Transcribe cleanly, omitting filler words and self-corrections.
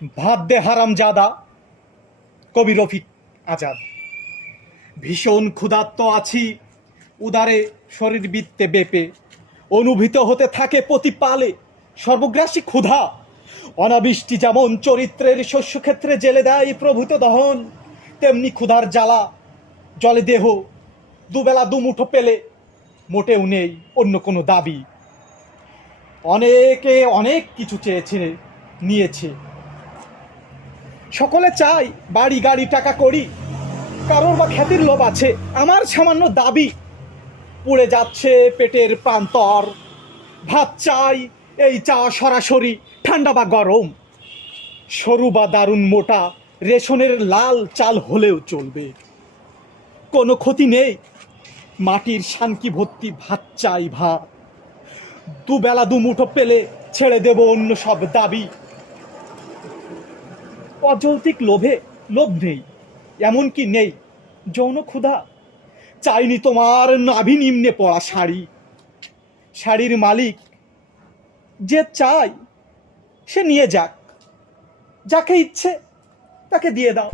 ভাত দে হারামজাদা। কবি রফিক আজাদ। ভীষণ ক্ষুধার্ত আছি, উদারে শরীর বৃত্তে বেপে, অনুভূত হতে থাকে প্রতিপালে সর্বগ্রাসী ক্ষুধা। অনাবৃষ্টি যেমন চরিত্রের শস্যক্ষেত্রে জেলে দেয় প্রভূত দহন, তেমনি ক্ষুধার জ্বালা জলে দেহ দুবেলা দুমুঠো পেলে মোটেও নেই অন্য কোনো দাবি। অনেকে অনেক কিছু চেয়েছে, নিয়েছে, সকলে চাই বাড়ি গাড়ি টাকা করি, কারোর বা খ্যাতির লোভ আছে, আমার সামান্য দাবি। পুড়ে যাচ্ছে পেটের প্রান্তর, ভাত চাই, এই চা সরাসরি, ঠান্ডা বা গরম, সরু বা দারুণ মোটা, রেশনের লাল চাল হলেও চলবে, কোনো ক্ষতি নেই। মাটির শানকি ভর্তি ভাত চাই, ভাত দুবেলা দুমুঠো পেলে ছেড়ে দেব অন্য সব দাবি। অযৌক্তিক লোভে লোভ নেই, এমনকি নেই যৌন ক্ষুধা। চাইনি তোমার নাভি নিম্নে পড়া শাড়ি, শাড়ির মালিক যে চাই সে নিয়ে যাক, যাকে ইচ্ছে তাকে দিয়ে দাও।